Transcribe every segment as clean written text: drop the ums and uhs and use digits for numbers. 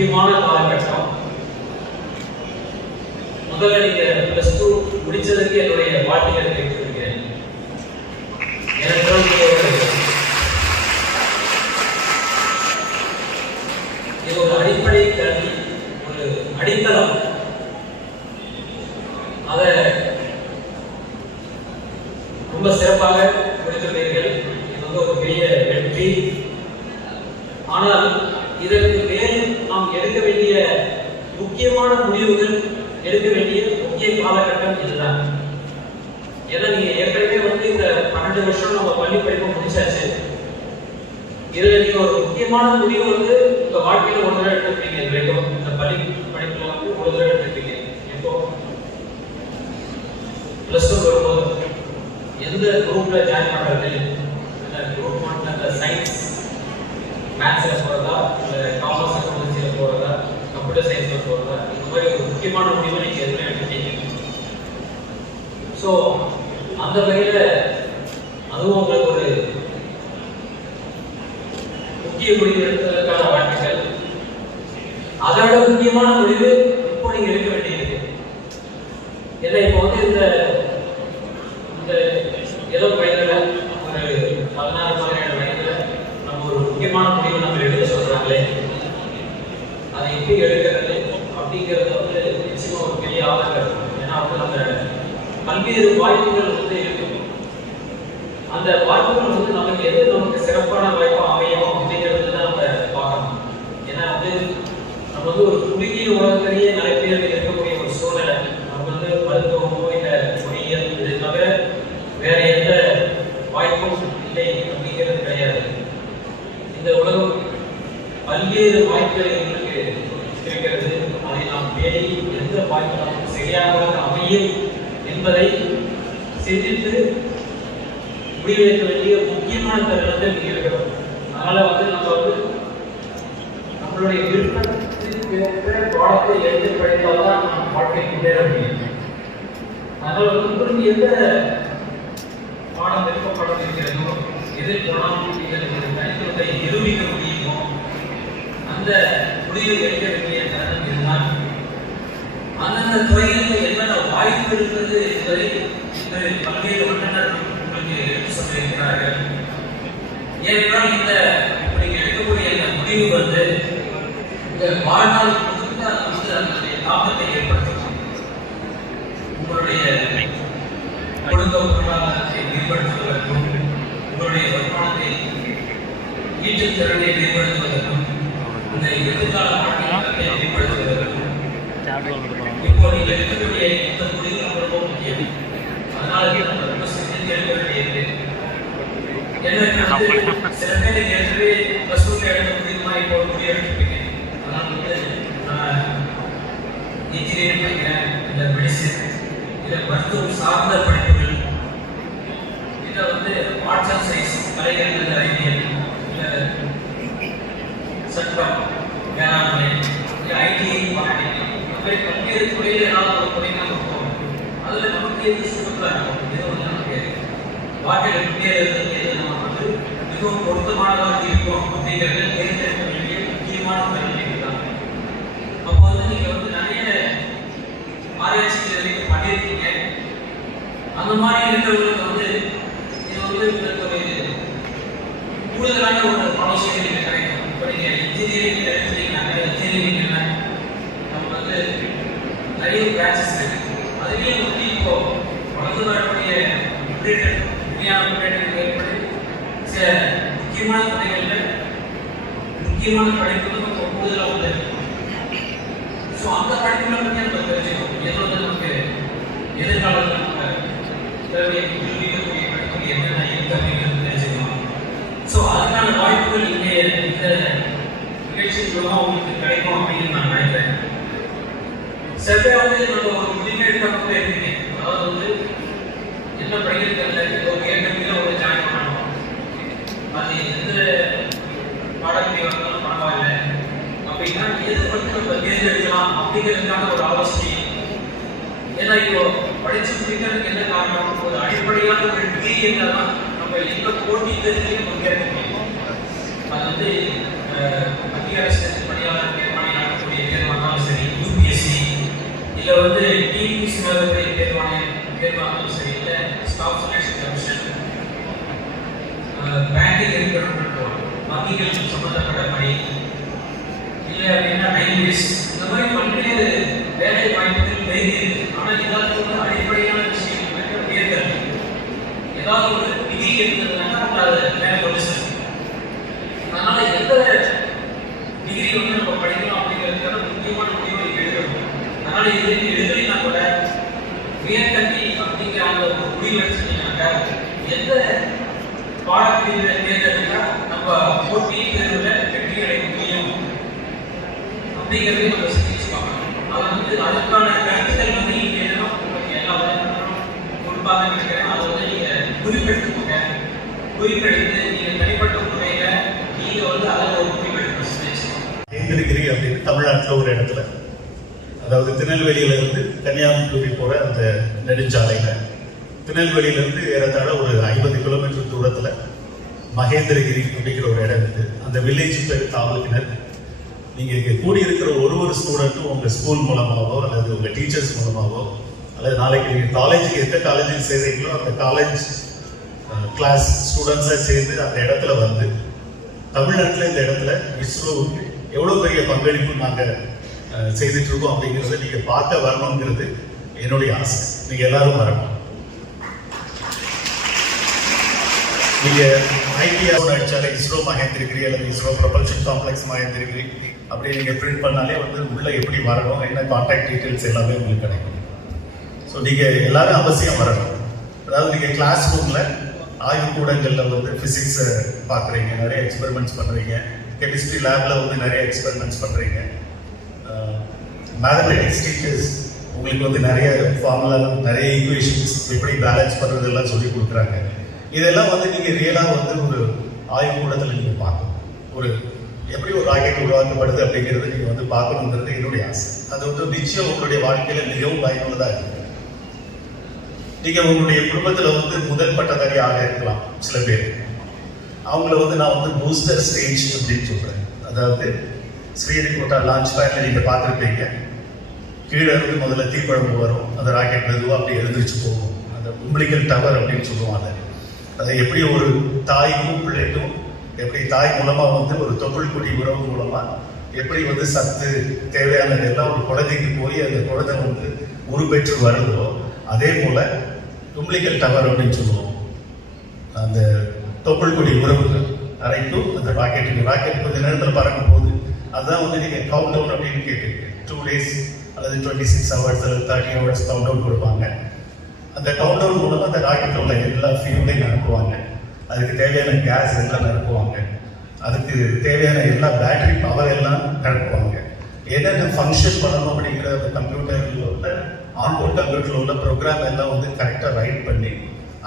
முக்கியமான காலகட்டம். முதல்ல நீங்க +2 முடிச்சதுக்கு என்னுடைய வாழ்த்துக்களை தெரிவித்துக்கிறேன். ஏனென்றால் இது ஒரு அடிப்படை கல்வி, ஒரு அடித்தளம். அதை ரொம்ப சிறப்பாக முடித்துள்ளீர்கள். இது வந்து ஒரு பெரிய வெற்றி. ஆனால் இதற்கு மேல் நாம் எடுக்க வேண்டிய முக்கியமான முடிவுகள், எடுக்க வேண்டிய முக்கிய காலகட்டம் இதுதான். ஏன்னா நீங்க ஏற்கனவே வந்து இந்த 12 வருஷம் நம்ம பள்ளி படிப்பு முடிச்சாச்சு. இதுல நீங்க ஒரு முக்கியமான முடிவு வந்து உங்க வாழ்க்கையில ஒரு தடவை எடுத்துப்பீங்க. இது வரைக்கும் இந்த பள்ளி படிப்புல வந்து ஒரு தடவை எடுத்துப்பீங்க. இப்போ +2 வரும்போது எந்த குரூப்ல ஜாயின் பண்றது, குரூப் அந்த சயின்ஸ் மேத்ஸ்ல போறதா, இல்லை காமர்ஸ் அக்கௌண்டன்சில போறதா, கம்ப்யூட்டர் சயின்ஸ்ல போறதா, இந்த மாதிரி ஒரு முக்கியமான முடிவை நீங்க எதுல எடுத்துட்டீங்க. ஸோ அந்த வகையில அதுவும் உங்களுக்கு ஒரு முக்கிய முடிவு எடுத்ததற்கான வாழ்த்துக்கள். அதோட முக்கியமான முடிவு இப்போ நீங்க எடுக்க வேண்டியது. ஏன்னா இப்போ வந்து இந்த ஏதோ வயதுல ஒரு 16-17 வயதுல நம்ம ஒரு முக்கியமான முடிவு நம்ம எடுக்க சொல்றாங்களே, அதை எப்படி எடுக்கிறது அப்படிங்கிறது வந்து நிச்சயமா ஒரு பெரிய ஆபத்து இருக்கும். ஏன்னா வந்து நம்ம பல்வேறு வாய்ப்புகள் வந்து இருக்கு. அந்த வாய்ப்புகள் வந்து நமக்கு எது நமக்கு சிறப்பான வாய்ப்பா அமையும் அப்படிங்கிறது தான் நம்ம பார்க்கணும். ஏன்னா வந்து நம்ம வந்து ஒரு குறுகிய உலகத்திலேயே நிறைய பேர் இருக்கக்கூடிய ஒரு சூழ்நிலை. நம்ம வந்து மருத்துவமோ இல்லை பொறியியல் இது தவிர வேற எந்த வாய்ப்பும் இல்லை அப்படிங்கிறது கிடையாது. இந்த உலகம் பல்வேறு வாய்ப்புகளை எங்களுக்கு இருக்கிறது. அதை நாம் தேடி எந்த வாய்ப்பு நமக்கு சரியாக அமையும் என்பதை சிந்தித்து முடிவெடுக்க வேண்டிய முக்கியமான தருணத்தில் இருக்கிறோம். அதனால வந்து நம்ம வந்து நம்மளுடைய விருப்பத்திற்கு பாடத்தை எடுத்து படித்தால்தான் நம் வாழ்க்கை முன்னேற முடியும். அதனால வந்து உங்களுக்கு எந்த பாடம் விருப்பப்படம் இருக்கிறதோ, எதில் போனால் தனித்துவத்தை நிரூபிக்க முடியுமோ அந்த முடிவை எடுக்க வேண்டிய தருணம் இதுதான். அந்தந்த துறைகளுக்கு என்னென்ன வாய்ப்பு இருக்கிறது என்பதை பல்வேறு வல்லுநர் உங்களுக்கு எடுத்து சொல்லியிருக்கிறார்கள். ஏனென்றால் இந்த நீங்க எடுக்கக்கூடிய இந்த முடிவு வந்து இந்த வாழ்நாள் முழுக்க வந்து அதனுடைய தாக்கத்தை ஏற்படுத்தணும். உங்களுடைய குடும்ப பொருளாதாரத்தை மேம்படுத்துவதற்கும், உங்களுடைய வருமானத்தை ஈட்டுத் திறனை மேம்படுத்துவதற்கும், இந்த எதிர்கால வாழ்க்கையை மேம்படுத்துவதற்கும் இப்போ நீங்க எடுக்கக்கூடிய இந்த முடிவு ரொம்ப முக்கியம். அதனால நம்ம ரொம்ப சிந்தித்து எடுக்க வேண்டியது. சில பேர் ஏற்கனவே +2 எடுக்க முடியுமா, இப்போ முடிவு எடுத்துப்பீங்க. அதனால வந்து இன்ஜினியரிங் படிக்கிறேன், இல்லை மெடிசின், இல்லை மருத்துவம் சார்ந்த படிப்புகள், இல்லை வந்து ஆர்ட்ஸ் அண்ட் சயின்ஸ் கலைகள், இல்லை அறிவியல், இல்லை சட்டம், வேளாண்மை, இல்லை ஐடிஐ பார்க்கணும். பல்வேறு துறையில் ஏதாவது ஒரு துறை நம்ம போகணும். அதில் நமக்கு எது சுத்தமாக இருக்கும், எது வந்து நமக்கு வாழ்க்கையில் முன்னேறுவதற்கு எது நம்ம வந்து மிகவும் பொருத்தமானதாக இருக்கும் அப்படிங்கிறது தேர்ந்தெடுக்க வேண்டிய முக்கியமான தருணம் தான். அப்போ வந்து நீங்கள் வந்து நிறைய ஆராய்ச்சிகள் நீங்கள் பண்ணியிருக்கீங்க. அந்த மாதிரி இருக்கிறவங்களுக்கு வந்து இது வந்து உங்களுக்கு ஒரு கூடுதலான ஒரு ஆலோசனை நீங்கள் கிடைக்கும். இப்போ நீங்கள் இன்ஜினியரிங் எடுத்துட்டீங்கன்னாங்க, இன்ஜினியரிங் நம்ம வந்து நிறைய பிரான்ச்சஸ் இருக்கு. அதுலேயே வந்து இப்போ வளர்ந்து வரக்கூடிய விஞ்ஞான முன்னேற்றங்கள் ஏற்பட்டு சில முக்கியமான துறைகளில் முக்கியமான படிப்புகள் நம்ம கூடுதலாக வந்து ஸோ அந்த படிப்புகளை பற்றி நம்ம தெரிஞ்சுக்கணும். எது வந்து நமக்கு எதிர்காலத்தில் நம்ம தேவையை நிரூபிக்கக்கூடிய படிப்புகள் என்னென்ன இருக்கு அப்படிங்கிறது தெரிஞ்சுக்கணும். ஸோ அதுக்கான வாய்ப்புகள் இங்கே இந்த நிகழ்ச்சி மூலமாக உங்களுக்கு கிடைக்கும் அப்படின்னு நான் நினைக்கிறேன். சில பேர் வந்து நம்ம ஒரு முடிவு எடுக்கிறப்ப இருக்கீங்க, அதாவது வந்து என்ன படிக்கிறது ஒரு ஏற்கனவே ஒரு ஜாயின் பண்ணணும், அது எந்த பாடப்பிரிவு வந்தாலும் பரவாயில்லை அப்படின்னா எது வந்து நம்ம தேர்ந்தெடுக்கலாம் அப்படிங்கிறதுக்கான ஒரு ஆலோசனை. ஏன்னா இப்போ படிச்சு முடிக்கிறதுக்கு என்ன காரணம், ஒரு அடிப்படையான ஒரு டிகிரி இருந்தால்தான் நம்ம எந்த போட்டி தேர்தலையும் நம்ம கேட்க முடியும். அது வந்து மத்திய அரசு பணியாளர் தேர்வாணையம் இல்லை வந்து டிவி சிவகங்கை தேர்வானாலும் சரி, இல்லை ஸ்டாஃப் செலெக்ஷன் கமிஷன், பேங்கிங் இருக்கிற வங்கிகள் சம்பந்தப்பட்ட பணி, இல்லை அப்படின்னா ரயில்வேஸ், இந்த மாதிரி பல்வேறு வேலை வாய்ப்புகள் பெருகி இருக்கு. ஆனால் எல்லாத்துக்கும் அடிப்படையான விஷயம் உயர்கல்வி. ஏதாவது ஒரு டிகிரி இருக்கிறதுனால அது வேலை கொண்டு. அதனால எந்த டிகிரி வந்து நம்ம படிக்கணும் அப்படிங்கிறதுக்கான முக்கியமான முடிவை எடுக்கணும். அதனால இது எழுதுனா கூட உயர்கல்வி அப்படிங்கிற அந்த ஒரு முடிவு எடுத்துட்டீங்கன்னாக்கா எந்த பாடப்பிரிவை தேர்ந்தெடுத்தா நம்ம போட்டி தேர்வில் வெற்றி அடைய முடியும் அப்படிங்கிறதையும் நம்ம சிந்திச்சு பார்க்கணும். அதை வந்து அதுக்கான கருத்துக்கள் வந்து இங்கே எல்லாம் உங்களுக்கு எல்லா கொடுப்பாங்க நினைக்கிறேன். அதை வந்து நீங்கள் குறிப்பெடுத்துக்கோங்க. குறிப்பெடுத்து நீங்கள் தனிப்பட்ட முறையில் நீங்கள் வந்து அதில் ஒரு குறிப்பெடுக்கணும். மகேந்திரகிரி அப்படின்னு தமிழ்நாட்டில் ஒரு இடத்துல, அதாவது திருநெல்வேலியிலிருந்து கன்னியாகுமரி போகிற அந்த நெடுஞ்சாலையில், திருநெல்வேலியிலிருந்து ஏறத்தாழ ஒரு 50 கிலோமீட்டர் தூரத்தில் மகேந்திரகிரி அப்படிங்கிற ஒரு இடம் இருக்குது. அந்த வில்லேஜ் பேர் தாவூக்கினர். நீங்கள் இங்கே கூடியிருக்கிற ஒரு ஸ்டூடெண்ட்டும் உங்கள் ஸ்கூல் மூலமாகவோ அல்லது உங்கள் டீச்சர்ஸ் மூலமாகவோ அல்லது நாளைக்கு நீங்கள் காலேஜுக்கு எந்த காலேஜுக்கு சேர்றீங்களோ அந்த காலேஜ் கிளாஸ் ஸ்டூடெண்ட்ஸாக சேர்ந்து அந்த இடத்துல வந்து தமிழ்நாட்டில் இந்த இடத்துல இஸ்ரோவுக்கு எவ்வளோ பெரிய பங்களிப்பு நாங்கள் செய்துட்டு இருக்கோம் அப்படிங்கிறத நீங்கள் பார்க்க வரணுங்கிறது என்னுடைய ஆசை. நீங்கள் எல்லாரும் வரணும். நீங்கள் ஐடியாவோட அடிச்சாலே இஸ்ரோ மகேந்திரகிரி அல்லது இஸ்ரோ ப்ரொபல்ஷன் காம்ப்ளெக்ஸ் மகேந்திரகிரி அப்படி நீங்கள் பிரிண்ட் பண்ணாலே வந்து உள்ளே எப்படி வரணும், என்ன கான்டாக்ட் டீட்டெயில்ஸ் எல்லாமே உங்களுக்கு கிடைக்கும். ஸோ நீங்கள் எல்லாரும் அவசியம் வரணும். அதாவது நீங்கள் கிளாஸ் ரூமில் ஆய்வுக்கூடங்களில் வந்து ஃபிசிக்ஸை பார்க்குறீங்க, நிறைய எக்ஸ்பெரிமெண்ட்ஸ் பண்ணுறீங்க, கெமிஸ்ட்ரி லேபில் வந்து நிறைய எக்ஸ்பெரிமெண்ட்ஸ் பண்ணுறீங்க, மேத்தமெட்டிக்ஸ் டீச்சர்ஸ் உங்களுக்கு வந்து நிறைய ஃபார்முலா, நிறைய ஈக்குவேஷன்ஸ் எப்படி பேலன்ஸ் பண்ணுறதெல்லாம் சொல்லி கொடுக்குறாங்க. இதெல்லாம் வந்து நீங்கள் ரியலாக வந்து ஒரு ஆய்வுக்கூடத்தில் நீங்கள் பார்க்கணும். ஒரு எப்படி ஒரு ராக்கெட் உருவாக்கப்படுது அப்படிங்கிறது நீங்கள் வந்து பார்க்கணுங்கிறது என்னுடைய ஆசை. அது வந்து நிச்சயம் உங்களுடைய வாழ்க்கையில் மிகவும் பயனுள்ளதாக இருக்குது. நீங்கள் உங்களுடைய குடும்பத்தில் வந்து முதல் பட்டதாரி ஆக இருக்கலாம். சில பேர் அவங்கள வந்து நான் வந்து பூஸ்டர் ஸ்டேஜ் அப்படின்னு சொல்கிறேன். அதாவது ஸ்ரீஹரிகோட்டா லான்ச் பேட்ல நீங்கள் பார்த்துருப்பீங்க. கீழே இருந்து முதல்ல தீப்பழம்பு வரும், அந்த ராக்கெட் மெதுவாக அப்படி எழுந்திரிச்சு போகும். அந்த உம்பிளிக்கல் டவர் அப்படின்னு சொல்லுவாங்க. அதை எப்படி ஒரு தாய்க்கும் பிள்ளைக்கும் எப்படி தாய் மூலமாக வந்து ஒரு தொப்புள் கொடி உறவு மூலமாக எப்படி வந்து சத்து தேவையானது எல்லாம் ஒரு குழந்தைக்கு போய் அந்த குழந்தை வந்து உருப்பெற்று வருதோ, அதே போல உம்பிளிக்கல் டவர் அப்படின்னு சொல்லுவோம். அந்த தொப்புள் கொடி உறவுகள் அரைக்கும் அந்த ராக்கெட் கொஞ்ச நேரத்தில் பறக்கும் போது அதுதான் வந்து நீங்கள் கவுண்ட் டவுன் அப்படின்னு கேட்டீங்க. 2 days அல்லது 26 hours அல்லது 30 hours கவுண்ட் டவுன் கொடுப்பாங்க. அந்த கவுண்ட் டவுன் மூலமாக அந்த ராக்கெட்டில் உள்ள எல்லா ஃபியூலையும் அனுப்புவாங்க. அதுக்கு தேவையான கேஸ் எல்லாம் நிரப்புவாங்க. அதுக்கு தேவையான எல்லா பேட்டரி பவர் எல்லாம் நிரப்புவாங்க. என்னென்ன ஃபங்க்ஷன் பண்ணணும் அப்படிங்கிற அந்த கம்ப்யூட்டரில் உள்ள ஆன்போர்ட் கம்ப்யூட்டரில் உள்ள ப்ரோக்ராம் எல்லாம் வந்து கரெக்டாக ரைட் பண்ணி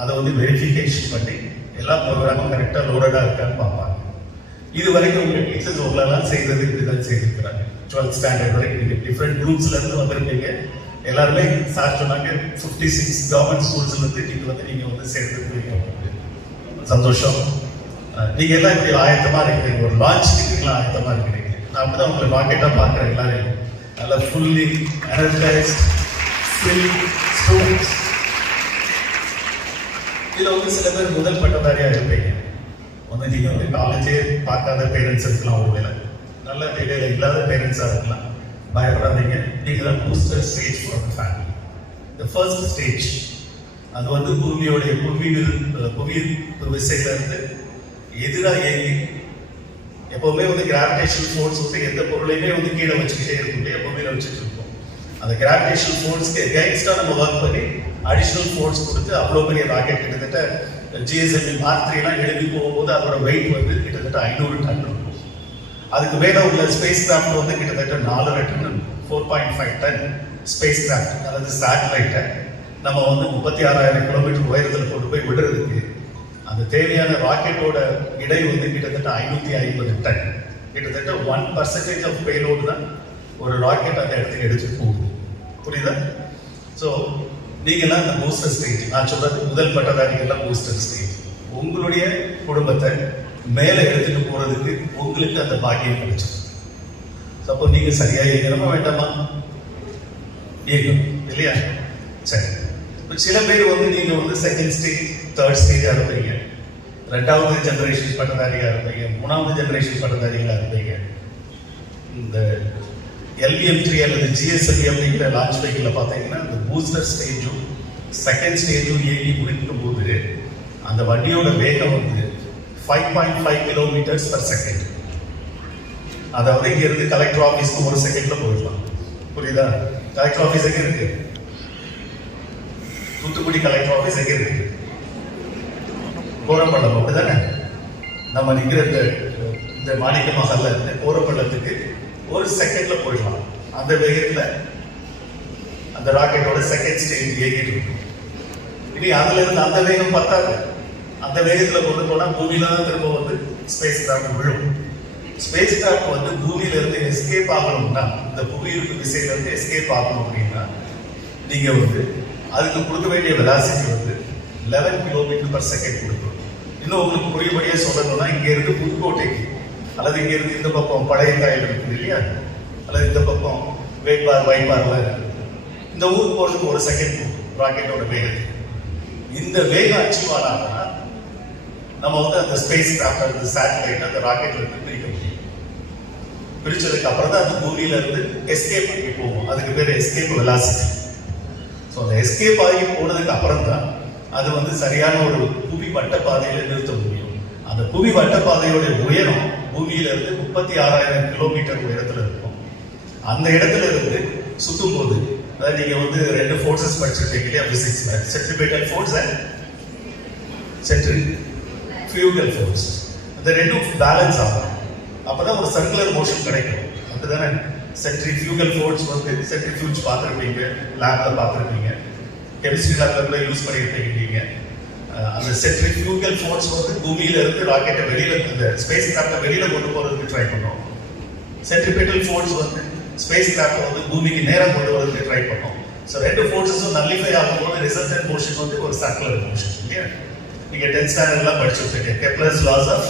அதை வந்து வெரிஃபிகேஷன் பண்ணி எல்லா ப்ரோக்ராமும் கரெக்டாக லோடடாக இருக்கான்னு பார்ப்பாங்க. இது வரைக்கும் உங்கள் டீச்சர்ஸ் உங்களெல்லாம் செய்தது இப்படிதான் செய்திருக்கிறாங்க. 12th ஸ்டாண்டர்ட் வரைக்கும் நீங்கள் டிஃப்ரெண்ட் குரூப்ஸ்லேருந்து வந்திருப்பீங்க. எல்லாருமே சார் சொன்னாங்க 56 கவர்மெண்ட் ஸ்கூல்ஸ்லேருந்து நீங்கள் வந்து சேர்ந்துருக்கீங்க. சந்தோஷம். நீங்கள் எல்லாம் இப்படி ஆயத்தமாக இருக்கிறீங்க. ஒரு லான்ச் டிக்கெட்லாம் ஆயத்தமாக இருக்கிறீங்க. நான் அப்படி தான் உங்களை ராக்கெட்டாக பார்க்குறேன். எல்லாரும் நல்லா ஃபுல்லி எனர்ஜைஸ்ட் ஸ்டூடெண்ட்ஸ். இதில் வந்து சில பேர் முதல் பட்டதாரியாக இருப்பீங்க. வந்து நீங்கள் வந்து காலேஜே பார்க்காத பேரண்ட்ஸ் இருக்கலாம், ஒருவேளை நல்ல வேலையில் இல்லாத பேரண்ட்ஸாக இருக்கலாம். பயப்படாதீங்க. நீங்கள் தான் booster stage for the family. The first stage அது வந்து பூமியோடைய புவியீர்ப்பு விசையிலிருந்து எதிராக இயங்கி எப்போவுமே வந்து கிராவிடேஷன் ஃபோர்ஸ் வந்து எந்த பொருளையுமே வந்து கீழே வச்சுக்கிட்டே இருக்கும், எப்போவுமே வச்சுட்டு இருக்கோம். அந்த கிராவிடேஷன் ஃபோர்ஸ்க்கு எகெயின்ஸ்டாக நம்ம ஒர்க் பண்ணி அடிஷ்னல் ஃபோர்ஸ் கொடுத்து அவ்வளோ பெரிய ராக்கெட் கிட்டத்தட்ட GSLV Mark 3 எழுதி போகும்போது அதோட வெயிட் வந்து கிட்டத்தட்ட 500 டன் இருக்கும். அதுக்கு மேலே உள்ள ஸ்பேஸ் கிராஃப்ட் வந்து கிட்டத்தட்ட 4 டன் 4.5 டன் ஸ்பேஸ் கிராஃப்ட் அதாவது சேட்டலைட்டை நம்ம வந்து 36,000 கிலோமீட்டர் உயரத்தில் கொண்டு போய் விடுறதுக்கு அந்த தேவையான ராக்கெட்டோட இடை வந்து கிட்டத்தட்ட 550 டன். கிட்டத்தட்ட 1% ஆஃப் பேலோடு தான் ஒரு ராக்கெட் அந்த இடத்துக்கு எடுத்துட்டு போகுது. புரியுதா? ஸோ நீங்கள்லாம் அந்த பூஸ்டர் ஸ்டேஜ், நான் சொல்றது முதல் பட்டதாரிகள்லாம் பூஸ்டர் ஸ்டேஜ். உங்களுடைய குடும்பத்தை மேலே எடுத்துட்டு போறதுக்கு உங்களுக்கு அந்த பாக்கியம் கிடைச்சிடும். அப்போ நீங்க சரியா இயங்கணுமா வேண்டாமா? இயக்கம் இல்லையா? சரி. இப்போ சில பேர் வந்து நீங்கள் வந்து செகண்ட் ஸ்டேஜ் தேர்ட் ஸ்டேஜாக இருப்பீங்க, ரெண்டாவது ஜெனரேஷன் பட்டதாரியாக இருப்பீங்க, மூணாவது ஜெனரேஷன் பட்டதாரிகளாக இருப்பீங்க. இந்த LVM3 அல்லது GSLV அப்படிங்கிற லான்ச் வெஹிக்கிளில் பார்த்தீங்கன்னா இந்த பூஸ்டர் ஸ்டேஜும் செகண்ட் ஸ்டேஜும் ஏறி முடிக்கும் போது அந்த வண்டியோட வேகம் வந்து 5.5 கிலோமீட்டர்ஸ் பர் செகண்ட். அதாவது இங்கிருந்து கலெக்டர் ஆஃபீஸ்க்கு ஒரு செகண்ட்ல போயிடலாம். புரியுதா? கலெக்டர் ஆஃபீஸ் எங்க இருக்கு? தூத்துக்குடி கலெக்டர் ஆஃபீஸ் எங்க இருக்கு? கோரப்பள்ளம். அப்படிதானே? நம்ம நிற்கிற இந்த மாணிக்க மஹல்ல இருந்து கோரப்பள்ளத்துக்கு ஒரு செகண்ட்ல போயிடலாம். அந்த வேகத்துல அந்த ராக்கெட்டோட செகண்ட் ஸ்டேஜ் ஏறிட்டு இருக்கும். இனி அதுல இருந்து அந்த வேகம் பத்தாது, அந்த வேகத்துல கொண்டு போனா பூமியில தான் திரும்ப வந்து ஸ்பேஸ் கிராஃப்ட் விழும். ஸ்பேஸ் கிராஃப்ட் வந்து பூமியில இருந்து எஸ்கேப் ஆகணும்னா, இந்த புவியீர்ப்பு விசையில இருந்து எஸ்கேப் ஆகணும் அப்படின்னா நீங்க வந்து அதுக்கு கொடுக்க வேண்டிய வெலாசிட்டி வந்து 11 கிலோமீட்டர் பர் செகண்ட் கொடுக்கணும். இன்னும் உங்களுக்கு புரியும்படியா சொல்லணும்னா, இங்க இருந்து புதுக்கோட்டைக்கு அல்லது இங்க இருந்து இந்த பக்கம் பழையக்காயில் இருக்குது இல்லையா, அல்லது இந்த பக்கம் வேட்பார் வைப்பார்ல, இந்த ஊருக்கு போறதுக்கு ஒரு செகண்ட் ராக்கெட்டோட வேகம். இந்த வேகம் அச்சீவ் ஆனாங்கன்னா நம்ம வந்து அந்த ஸ்பேஸ் கிராஃப்ட், அந்த சேட்டலைட், அந்த ராக்கெட்ல இருந்து பிரிக்க முடியும். பிரிச்சதுக்கு அப்புறம் தான் அந்த பூமியில இருந்து எஸ்கேப் ஆகி போகும். அதுக்கு பேர் எஸ்கேப் வெலாசிட்டி. ஸோ அந்த எஸ்கேப் ஆகி போனதுக்கு அப்புறம் தான் அது வந்து சரியான ஒரு புவி வட்டப்பாதையில நிறுத்த முடியும். அந்த புவி வட்டப்பாதையோட உயரம் பூமியில இருந்து 36,000 கிலோமீட்டர் உயரத்துல இருக்கும். அந்த இடத்துல இருந்து சுத்தும் போது, அதாவது நீங்க வந்து ரெண்டு ஃபோர்ஸஸ் படிச்சிருக்கீங்க இல்லையா பிசிக்ஸ்ல, centripetal force and centrifugal force. இந்த ரெண்டும் பேலன்ஸ் ஆகும். அப்பதான் ஒரு சர்க்குலர் மோஷன் கிடைக்கும். அப்படிதானே? சென்ட்ரிஃபியூகல் ஃபோர்ஸ் வந்து சென்ட்ரிஃபியூஜ் பார்த்துருப்பீங்க, லேப்ல பார்த்துருப்பீங்க, கெமிஸ்ட்ரி லேப்ல கூட யூஸ் பண்ணியிருப்பீங்க. அந்த சென்ட்ரிஃபியூகல் ஃபோர்ஸ் வந்து பூமியில இருந்து ராக்கெட்டை வெளியில, இந்த ஸ்பேஸ் கிராஃப்டை வெளியில கொண்டு போறதுக்கு ட்ரை பண்ணும். சென்ட்ரிபெட்டல் ஃபோர்ஸ் வந்து ஸ்பேஸ் கிராஃப்டை வந்து பூமிக்கு நேரம் கொண்டு வரதுக்கு ட்ரை பண்ணும். ஸோ ரெண்டு ஃபோர்ஸஸும் நல்லிஃபை ஆகும்போது ரிசல்டன்ட் மோஷன் வந்து ஒரு சர்க்குலர் மோஷன் இல்லையா? நீங்க 10th ஸ்டாண்டர்ட்லாம் படிச்சிருப்பீங்க, Kepler's laws of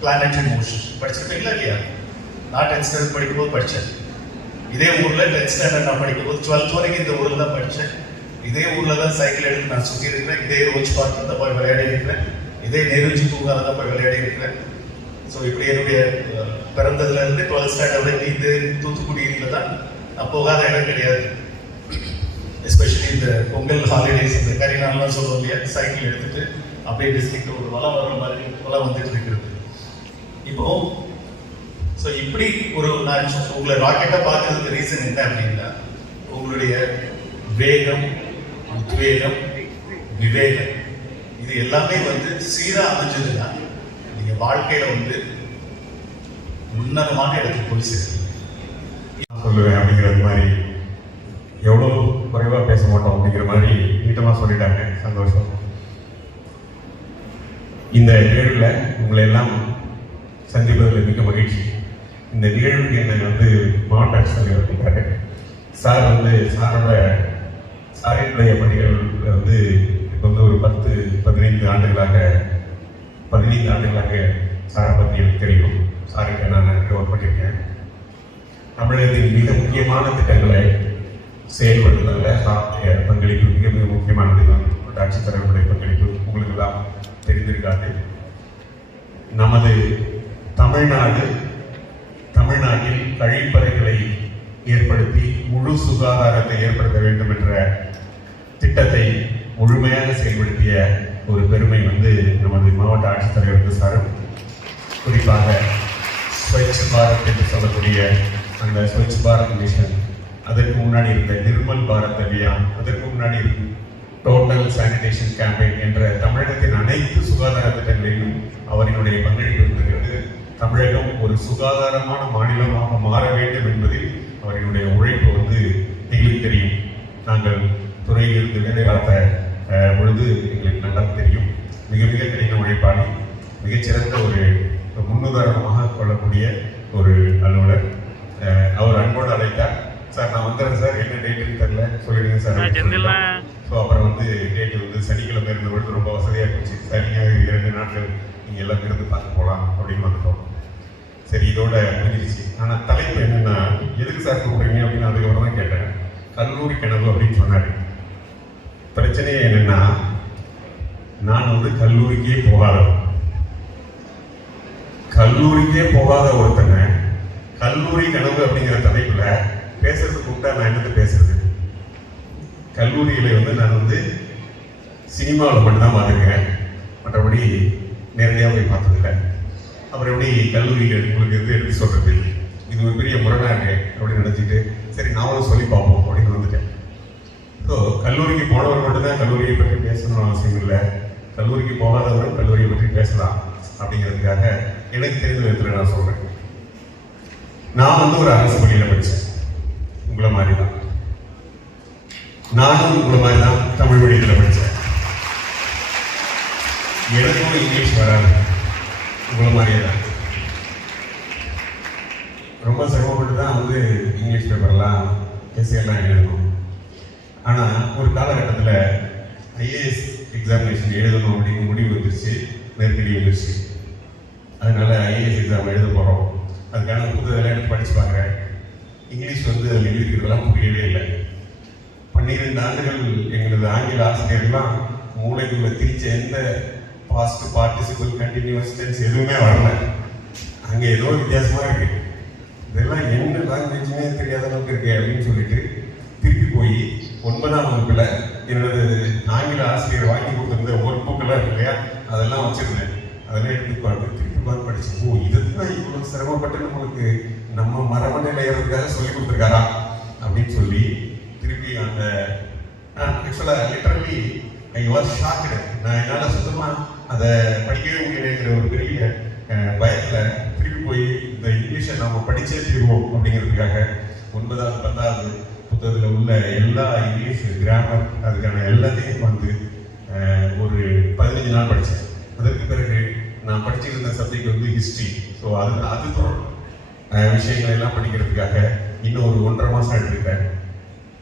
planetary motion படிச்சிருப்பீங்களா இல்லையா? நான் 10th ஸ்டாண்டர்ட் படிக்கும்போது படித்தேன். இதே ஊர்ல 10th ஸ்டாண்டர்ட் நான் படிக்கும்போது 12th வரைக்கும் இந்த ஊர்ல தான் படித்தேன். இதே ஊர்ல தான் சைக்கிள் எடுத்து நான் சுற்றி இருக்கிறேன். இதே ரோஜ் பார்க் தான் போய் விளையாடி இருக்கிறேன். இதே நேருஜி பூங்கால தான் போய் விளையாடி இருக்கிறேன். ஸோ இப்படி என்னுடைய பிறந்ததுல இருந்து 12th ஸ்டாண்டர்ட் வரைக்கும் இந்த தூத்துக்குடியில தான் நான் போகாத இடம் கிடையாது. எஸ்பெஷலி இந்த பொங்கல் ஹாலிடேஸ், இந்த கரிநாள்லாம் சொல்லுவோம் இல்லையா, சைக்கிள் எடுத்துட்டு அப்படியே டிஸ்ட்ரிக்ட் ஒரு வளம் வர மாதிரி வளம் வந்துட்டு இருக்கிறது. இப்போ ஸோ இப்படி ஒரு நான் உங்களை ராக்கெட்டை பார்க்கறதுக்கு ரீசன் என்ன அப்படின்னா, உங்களுடைய வேகம், உத்வேகம், விவேகம் இது எல்லாமே வந்து சீரா அமைஞ்சதுன்னா நீங்க வாழ்க்கையில வந்து உன்னதமான இடத்துக்கு போய் சேர்க்கணும் சொல்லுவேன். அப்படிங்கிறது மாதிரி எவ்வளோ குறைவாக பேச மாட்டோம் அப்படிங்கிற மாதிரி நீட்டமாக சொல்லிட்டாங்க. சந்தோஷம். இந்த நிகழ்வில் உங்களை எல்லாம் சந்திப்பதில் மிக மகிழ்ச்சி. இந்த நிகழ்வுக்கு என்னை வந்து மாவட்ட ஆட்சித்தலைவர் இருக்காரு. சார் வந்து சாரினுடைய பணிகள் வந்து இப்போ வந்து ஒரு 15 ஆண்டுகளாக சாரை பற்றி எனக்கு தெரியும். சாருக்கு நான் ஒர்க் பண்ணியிருக்கேன். தமிழகத்தின் மிக முக்கியமான திட்டங்களை செயல்படுத்துவதில் சாருடைய பங்களிப்பு மிக மிக முக்கியமானது. ஆட்சித்தலைவருடைய பங்களிப்பு உங்களுக்கு தான் தெரிந்திருக்காது. நமது தமிழ்நாட்டில் கழிப்பறைகளை ஏற்படுத்தி முழு சுகாதாரத்தை ஏற்படுத்த வேண்டும் என்ற திட்டத்தை முழுமையாக செயல்படுத்திய ஒரு பெருமை வந்து நமது மாவட்ட ஆட்சித்தலைவருக்கு சாரும். குறிப்பாக ஸ்வச் பாரத் என்று சொல்லக்கூடிய அந்த ஸ்வச் பாரத் மிஷன், அதற்கு முன்னாடி இருந்த நிர்மல் பாரத் அபியான், அதற்கு முன்னாடி இருந்த டோட்டல் சானிடேஷன் கேம்பெயின் என்ற தமிழகத்தின் அனைத்து சுகாதார திட்டங்களிலும் அவரினுடைய பங்களிப்பு இருக்கிறது. தமிழகம் ஒரு சுகாதாரமான மாநிலமாக மாற வேண்டும் என்பதில் அவர்களுடைய உழைப்பு வந்து எங்களுக்கு தெரியும். நாங்கள் துறையிலிருந்து வேலை பார்த்த பொழுது எங்களுக்கு நல்லா தெரியும். மிக மிக கடின உழைப்பாளி, மிகச்சிறந்த ஒரு முன்னுதாரணமாக கொள்ளக்கூடிய ஒரு அலுவலர். அவர் அன்போடு அழைத்தார். சார் நான் வந்துடுறேன் சார், என்ன டேட்டுன்னு தெரியல சொல்லிடுங்க சார். ஸோ அப்புறம் வந்து டேட்டு வந்து சனிக்கிழமை இருந்தபொழுது ரொம்ப வசதியாக இருந்துச்சு. சனியாக 2 நாட்கள் நீங்கள் எல்லாம் இருந்து பார்க்க போகலாம் அப்படின்னு வந்துட்டோம். சரி, இதோட முடிஞ்சிருச்சு. ஆனால் தலைப்பு என்னென்னா, எதுக்கு சார் கூப்பிடுறீங்க அப்படின்னு அதுக்கப்புறம் தான் கேட்டேன். கல்லூரி கனவு அப்படின்னு சொன்னார். பிரச்சனையே என்னன்னா, நான் வந்து கல்லூரிக்கே போகாத ஒருத்தனை கல்லூரி கனவு அப்படிங்கிற தலைப்புல பேசுறதுக்கு கூப்பிட்டா நான் என்னது பேசுறது? கல்லூரியில வந்து நான் வந்து சினிமாவில் மட்டும்தான் பார்த்துருக்கேன், மற்றபடி நேரடியாக போய் பார்த்ததில்லை. அப்புறம் எப்படி கல்லூரியில் உங்களுக்கு எது எடுத்து சொல்றது? இது ஒரு பெரிய முரணாக இருக்கு அப்படின்னு நினச்சிட்டு சரி நானும் சொல்லி பார்ப்போம் அப்படின்னு வந்துட்டேன். ஸோ கல்லூரிக்கு போனவர் மட்டும்தான் கல்லூரியை பற்றி பேசணும்னு அவசியம் இல்லை, கல்லூரிக்கு போகாதவரும் கல்லூரியை பற்றி பேசலாம் அப்படிங்கிறதுக்காக எனக்கு தெரிந்த விதத்தில் நான் சொல்கிறேன். நான் வந்து ஒரு அரசு பள்ளியில் படித்தேன், உங்களை மாதிரி தான். நானும் உங்களை மாதிரி தான் தமிழ் மீடியத்தில் படித்தேன். எனக்கும் இங்கிலீஷ் வராது, உங்களை மாதிரியே தான். ரொம்ப சிரமப்பட்டு தான் வந்து இங்கிலீஷ் பேப்பர்லாம் எஸ்ஏலாம் எழுதணும். ஆனால் ஒரு காலகட்டத்தில் ஐஏஎஸ் எக்ஸாமினேஷன் எழுதணும் அப்படின்னு முடிவு வந்துருச்சு, நெருக்கடி வந்துருச்சு. அதனால ஐஏஎஸ் எக்ஸாம் எழுத போகிறோம், அதுக்கான புத்தகத்தெல்லாம் எடுத்து படித்து பார்க்குறேன். இங்கிலீஷ் வந்து அதில் எழுதிக்கிறதெல்லாம் புரியவே இல்லை. 12 ஆண்டுகள் எங்களது ஆங்கில ஆசிரியர்லாம் மூளைக்குள்ள திரிச்ச எந்த பாஸ்ட் பார்ட்டிசிபிள் கண்டினியூஸ் டென்ஸ் எதுவுமே வரல. அங்கே ஏதோ வித்தியாசமாக இருக்கு, இதெல்லாம் என்ன லாங்குவேஜ்னே தெரியாத அளவுக்கு இருக்கு அப்படின்னு சொல்லிட்டு திருப்பி போய் 9ஆம் வகுப்புல என்னோட ஆங்கில ஆசிரியர் வாங்கி கொடுத்துருந்த ஒர்க் புக்கெல்லாம் இருக்கு இல்லையா, அதெல்லாம் வச்சிருந்தேன். அதெல்லாம் எடுத்து பார்த்து திருப்பி பார்த்து படிச்சு, ஓ இதுதான் இவ்வளவு சிரமப்பட்டு நம்மளுக்கு நம்ம மரமண்டையில் ஏறதுக்காக சொல்லி கொடுத்துருக்காரா அப்படின்னு சொல்லி திருப்பி அந்த ஆக்சுவலாக லிட்டரலி ஐ வாஸ் ஷாக்டு. நான் என்னால் சுத்தமாக அதை படிக்கவே முடியலைங்கிற ஒரு பெரிய பயத்தில் திருப்பி போய் இந்த இங்கிலீஷை நம்ம படித்தே தீர்வோம் அப்படிங்கிறதுக்காக 9வது 10வது புத்தகத்தில் உள்ள எல்லா இங்கிலீஷ் கிராமர் அதுக்கான எல்லாத்தையும் வந்து ஒரு 15 நாள் படித்தேன். அதற்கு பிறகு நான் படிச்சுருந்த சப்ஜெக்ட் வந்து ஹிஸ்ட்ரி. ஸோ அது விஷயங்கள் எல்லாம் படிக்கிறதுக்காக இன்னும் ஒரு 1.5 மாதம் எடுத்துக்கிட்டேன்.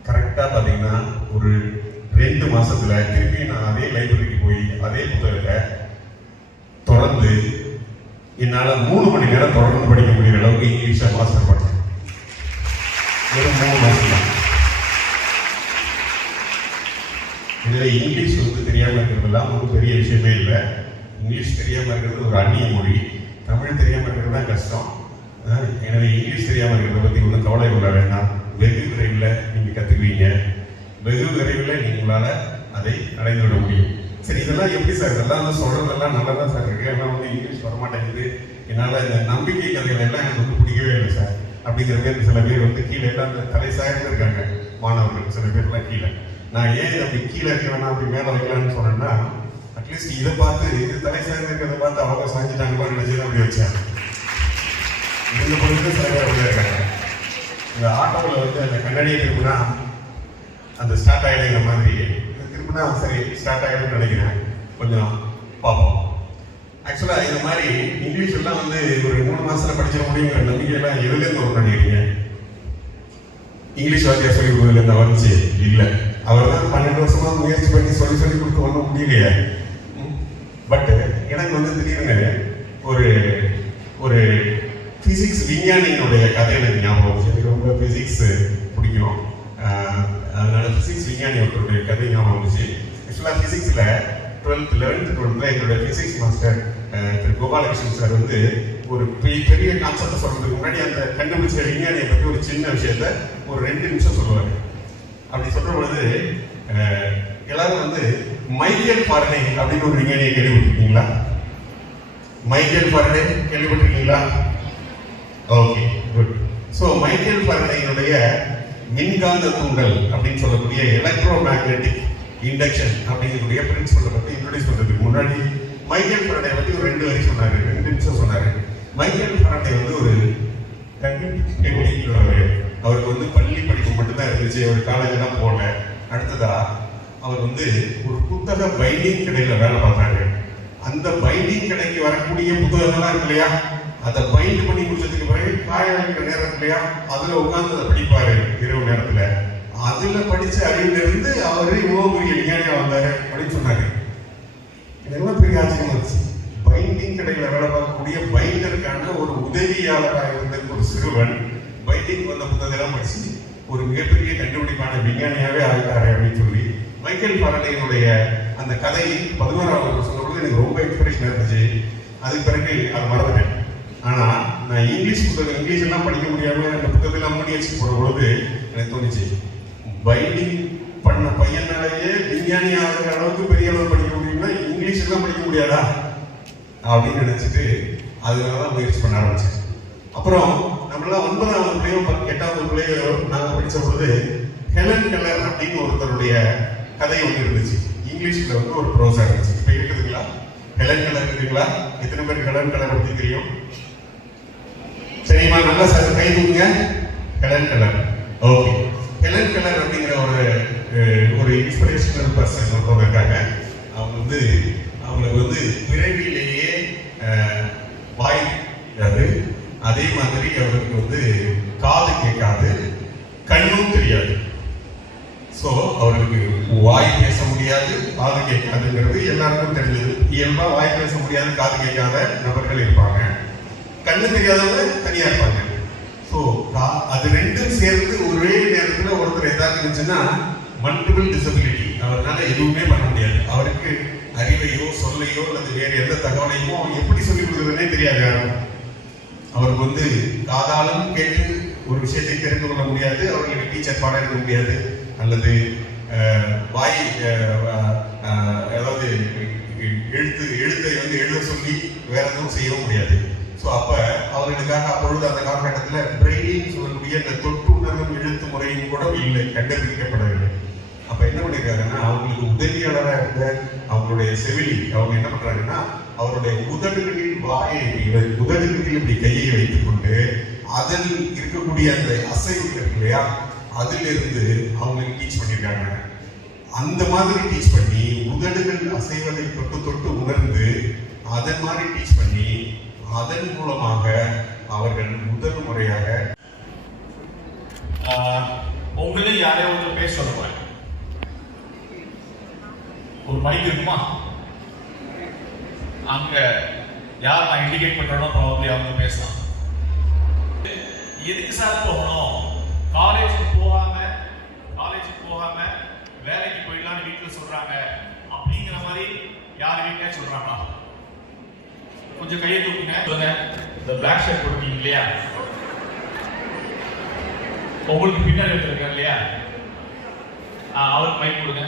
கரெக்டாக பார்த்தீங்கன்னா ஒரு 2 மாசத்துல திருப்பி நான் அதே லைப்ரரிக்கு போய் அதே புத்தகத்தை தொடர்ந்து என்னால் 3 மணி நேரம் தொடர்ந்து படிக்க முடிகிற அளவுக்கு இங்கிலீஷை மாஸ்டர் பண்ணேன். வெறும் 3 மாசம் தான். இதில் இங்கிலீஷ் வந்து தெரியாமல் இருக்கிறதெல்லாம் ஒரு பெரிய விஷயமே இல்லை. இங்கிலீஷ் தெரியாமல் இருக்கிறது ஒரு அந்நிய மொழி, தமிழ் தெரியாமல் இருக்கிறது தான் கஷ்டம். எனவே இங்கிலீஷ் தெரியாமல் இருக்கிறத பற்றி ஒன்றும் கவலை கொள்ள வேண்டாம். வெகு விரைவில் நீங்கள் கற்றுக்குவீங்க, வெகு விரைவில் உங்களால் அதை அடைந்து விட முடியும். சரி, இதெல்லாம் எப்படி சார்? இதெல்லாம் வந்து சொல்கிறதெல்லாம் நல்லா தான் சார் இருக்குது, ஆனால் வந்து இங்கிலீஷ் வரமாட்டேங்குது, என்னால் இந்த நம்பிக்கை கதைகள் எல்லாம் எனக்கு வந்து பிடிக்கவே இல்லை சார் அப்படிங்கிற பேர் சில பேர் வந்து கீழே எல்லாம் அந்த தலை சாய்ந்து இருக்காங்க மாணவர்கள். சில பேர்லாம் கீழே நான் ஏன் அப்படி கீழே இருக்க வேணாம் அப்படி மேலே வைக்கலான்னு சொன்னேன்னா, அட்லீஸ்ட் இதை பார்த்து இது தலை சாய்ந்து இருக்கிறத பார்த்து அவங்க சாஞ்சிட்டாங்களோ நினைச்சு அப்படி வச்சேன். இந்த பொழுது சில பேர் அப்படியே இருக்காங்க. இந்த ஆட்டோவில் வந்து அந்த கண்ணாடியை திரும்பினா அந்த ஸ்டார்ட் ஆகிடுங்கிற மாதிரி திரும்பினா சரி ஸ்டார்ட் ஆகிடும்னு நினைக்கிறேன். கொஞ்சம் பார்ப்போம். ஆக்சுவலாக இந்த மாதிரி இங்கிலீஷ் எல்லாம் வந்து ஒரு 3 மாசத்துல படிச்சிட முடியுங்கிற நம்பிக்கையெல்லாம் எதுலேருந்து ஒரு நினைக்கிறீங்க? இங்கிலீஷ் வாத்தியார் சொல்லி கொடுக்குறதுல வந்துச்சு இல்லை, அவர் தான் 12 வருஷமா முயற்சி பண்ணி சொல்லி கொடுத்து ஒன்றும் முடியலையே. பட் எனக்கு வந்து திடீர்னு ஒரு ஒரு பிசிக்ஸ் விஞ்ஞானியினுடைய கதை எனக்கு ஞாபகம் வச்சு. எனக்கு ரொம்ப பிசிக்ஸ் பிடிக்கும், அதனால பிசிக்ஸ் விஞ்ஞானி ஒருத்தருடைய கதை ஞாபகம் வந்துச்சு. ஆக்சுவலாக பிசிக்ஸில் 11th 12th என்னுடைய பிசிக்ஸ் மாஸ்டர் திரு கோபாலகிருஷ்ணன் சார் வந்து ஒரு பெரிய கான்செப்ட் சொல்றதுக்கு முன்னாடி அந்த கண்டுபிடிச்ச விஞ்ஞானியை பற்றி ஒரு சின்ன விஷயத்த ஒரு 2 நிமிஷம் சொல்லுவார். அப்படி சொல்ற பொழுது எல்லாரும் வந்து மைக்கேல் ஃபாரடே அப்படின்னு ஒரு விஞ்ஞானியை கேள்விப்பட்டிருக்கீங்களா? மைக்கேல் ஃபாரடே கேள்விப்பட்டிருக்கீங்களா? Okay, good. ஸோ மைக்கேல் ஃபாரடேயினுடைய மின்காந்த தூண்டல் அப்படின்னு சொல்லக்கூடிய எலக்ட்ரோ மேக்னெட்டிக் இண்டக்ஷன் அப்படிங்கக்கூடிய பிரின்சிபலை பற்றி இன்ட்ரோடியூஸ் பண்ணுறதுக்கு முன்னாடி மைக்கேல் ஃபாரடே பற்றி ஒரு 2 வரி சொன்னார், 2 நிமிஷம் சொன்னார். மைக்கேல் ஃபாரடே வந்து ஒரு அவருக்கு வந்து பள்ளி படிப்பு மட்டும்தான் இருந்துச்சு, அவர் காலேஜெல்லாம் போகல. அடுத்ததா அவர் வந்து ஒரு புத்தக பைண்டிங் கடையில் வேலை பார்த்தாரு. அந்த பைண்டிங் கடைக்கு வரக்கூடிய புத்தகங்கள்லாம் இருக்கு இல்லையா, அதை பைண்ட் பண்ணி முடிச்சதுக்கு பிறகு காய வைக்கிற நேரம் இல்லையா, அதுல உட்கார்ந்து அதை படிப்பாரு இரவு நேரத்துல. அதுல படிச்ச அறிவிலிருந்து அவரு இவ்வளவு பெரிய விஞ்ஞானியா வந்தாரு அப்படின்னு சொன்னாரு. இதெல்லாம் பெரிய ஆச்சரியமா இருந்துச்சு. பைண்டிங் கடையில வேலை பார்க்கக்கூடிய பைண்டருக்கான ஒரு உதவியாளராக இருந்த ஒரு சிறுவன் பைண்டிங் வந்த புத்தகெல்லாம் படிச்சு ஒரு மிகப்பெரிய கண்டுபிடிப்பான விஞ்ஞானியாவே ஆகிட்டாரு அப்படின்னு சொல்லி மைக்கேல் ஃபாரடேயினுடைய அந்த கதை 16வது வருஷம் சொல்லும்போது எனக்கு ரொம்ப இன்ஸ்பிரேஷன் இருந்துச்சு. அதுக்கு பிறகு அதை மறந்துட்டேன். ஆனா நான் இங்கிலீஷ் எல்லாம் படிக்க முடியாம அந்த புத்தகத்தெல்லாம் மூடி வச்சு போற பொழுது எனக்கு தோணுச்சு, பைண்டிங் பண்ண பையனாலேயே விஞ்ஞானி ஆகிற அளவுக்கு பெரிய அளவு படிக்க முடியும்னா இங்கிலீஷ் எல்லாம் படிக்க முடியாதா அப்படின்னு நினைச்சிட்டு அதனாலதான் முயற்சி பண்ண ஆரம்பிச்சேன். அப்புறம் நம்மளாம் 9வது பிள்ளையோ 8வது பிள்ளையோ நாங்கள் படித்த பொழுது ஹெலன் கெல்லர் அப்படின்னு ஒருத்தருடைய கதை ஒன்று இருந்துச்சு. இங்கிலீஷ்ல வந்து ஒரு ப்ரோஸா இருந்துச்சு. இப்ப இருக்குதுங்களா? ஹெலன் கெல்லர் இருக்குங்களா? எத்தனை பேருக்கு ஹெலன் கெல்லர் பத்தி தெரியும்? சரிம்மா, நல்லா சார் கை தூக்குங்க. Helen Keller. Okay, Helen Keller அப்படிங்கிற ஒரு இன்ஸ்பிரேஷனல் பர்சன் ஒருத்தவங்க இருக்காங்க. அவங்களுக்கு வந்து பிறவிலேயே வாய் அது, அதே மாதிரி அவருக்கு வந்து காது கேட்காது, கண்ணும் தெரியாது. ஸோ அவருக்கு வாய் பேச முடியாது, காது கேட்காதுங்கிறது எல்லாருக்கும் தெரிஞ்சது. இயல்பா வாய் பேச முடியாது, காது கேட்காத நபர்கள் இருப்பாங்க. கண்ணு தெரியாதவங்க தனியா இருப்பாங்க. ஸோ அது ரெண்டும் சேர்ந்து ஒரே நேரத்தில் ஒருத்தர் ஏதாவது இருந்துச்சுன்னா மல்டிபிள் டிசபிலிட்டி, அவரால எதுவுமே பண்ண முடியாது. அவருக்கு அறிவையோ சொல்லையோ அல்லது வேறு எந்த தகவலையோ எப்படி சொல்லிக் கொடுக்குறதுனே தெரியாது யாரும். அவருக்கு வந்து காதாலும் கேட்டு ஒரு விஷயத்தை தெரிந்து கொள்ள முடியாது, அவர்களுக்கு டீச்சர் பாடம் எடுக்க முடியாது, அல்லது வாய் அதாவது எழுத்தை வந்து எழுத சொல்லி வேற எதுவும் செய்யவும் முடியாது. ஸோ அப்ப அவர்களுக்காக அப்பொழுது அந்த காலகட்டத்தில் பிரெயின் சொல்லக்கூடிய இந்த தொட்டு உணர்வும் எழுத்து முறையும் கூட இல்லை, கண்டுபிடிக்கப்படவில்லை. அப்ப என்ன பண்ணிருக்காங்கன்னா அவங்களுக்கு உதவியாளராக இருந்த அவங்களுடைய செவிலி அவங்க என்ன பண்றாங்கன்னா அவருடைய உதடுகளில் உதடுகளில் இப்படி கையை வைத்துக் கொண்டு அதில் இருக்கக்கூடிய அந்த அசைவுகள் இருக்கு இல்லையா, அதிலிருந்து அவங்களுக்கு டீச் பண்ணியிருக்காங்க. அந்த மாதிரி டீச் பண்ணி உதடுகள் அசைவதை தொட்டு தொட்டு உணர்ந்து அதன் மாதிரி டீச் பண்ணி அதன் மூலமாக அவர்கள் முதல் முறையாக உங்களே யாரையோ ஒன்று பேச சொல்லுவாங்க. ஒரு மைக் இருக்குமா? அங்க யார் நான் இண்டிகேட் பண்றனோ ப்ராபபிலி அவங்க பேசலாம். எதுக்கு சார் போகணும்? காலேஜுக்கு போகாம வேலைக்கு போயிடலாம்னு வீட்டில் சொல்றாங்க அப்படிங்கிற மாதிரி யார் வீட்லயே சொல்றாங்களா? கொஞ்சம் கையை தூக்குங்க. இந்த பிளாக் ஷர்ட் போட்டுருக்கீங்க இல்லையா, உங்களுக்கு பின்னாடி இருக்காரு இல்லையா, அவருக்கு மைக் கொடுங்க.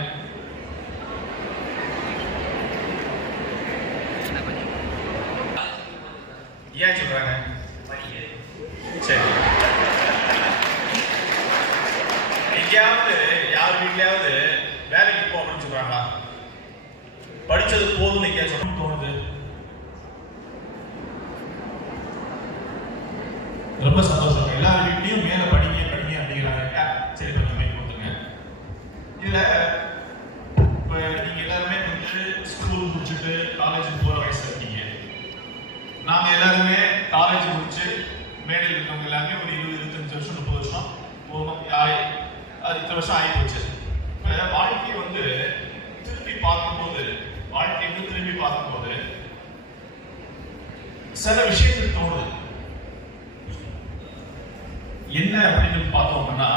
ஏன் சொல்றாங்க? சரி, எங்கேயாவது யார் வீட்லயாவது வேலைக்கு போகணும்னு சொல்றாங்களா? படிச்சது போதும்னு எங்கேயா சொல்ல தோணுது? ரொம்ப சந்தோஷம். எல்லார் வீட்லயும் மேல படிங்க அப்படிங்கிறாங்க. சரி, கொஞ்சம் மைக் கொடுத்துங்க. இதுல இப்ப நீங்க எல்லாருமே வந்து ஸ்கூல் முடிச்சுட்டு காலேஜுக்கு போற வயசுல இருக்கீங்க. நாங்க எல்லாருமே காலேஜ் முடிச்சு மேடையில் இருக்கவங்க எல்லாமே ஒரு 20-25 வருஷம் 30 வருஷம் இத்தனை வருஷம் ஆகி போச்சு. வாழ்க்கையை வந்து திரும்பி பார்க்கும்போது சில விஷயங்கள் தோணுது. என்ன அப்படின்னு பார்த்தோம்னா,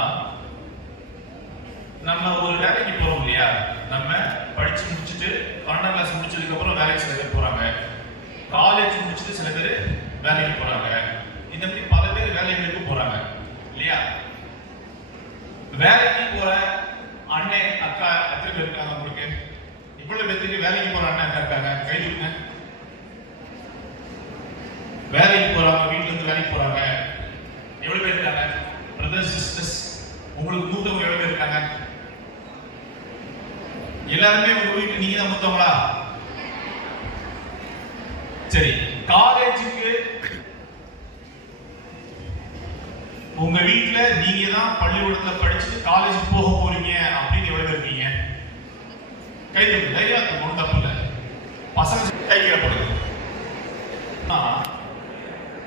நம்ம ஒரு வேலைக்கு போறோம் இல்லையா, நம்ம படிச்சு முடிச்சுட்டு 12ஆம் கிளாஸ் முடிச்சதுக்கு அப்புறம் வேலைக்கு சில பேர் போறாங்க, காலேஜ் முடிச்சுட்டு சில பேர் வேலைக்கு போறாங்க, இந்த மாதிரி பல பேர் வேலைகளுக்கு போறாங்க இல்லையா. வேலைக்கு போற அண்ணன் அக்கா எத்தனை பேர் இருக்காங்க உங்களுக்கு? இவ்வளவு பேருக்கு வேலைக்கு போற அண்ணன் அக்கா இருக்காங்க, கை தூக்குங்க. வேலைக்கு போறாங்க, வீட்டுல இருந்து வேலைக்கு போறாங்க, எவ்வளவு பேர் இருக்காங்க? பிரதர்ஸ் சிஸ்டர்ஸ், உங்களுக்கு மூத்தவங்க எவ்வளவு பேர் இருக்காங்க? எல்லாருமே உங்க வீட்டுல நீங்க தான் மூத்தவங்களா? சரி, காலேஜுக்கு உங்க வீட்டுல நீங்க தான் பள்ளிக்கூடத்துல படிச்சுட்டு காலேஜுக்கு போக போறீங்க அப்படின்னு எவ்வளவு பேர் இருக்கீங்க? கை தூக்கு, தைரியம் ஒன்றும் தப்பு இல்லை. பசங்க கை கீழே போடுங்க.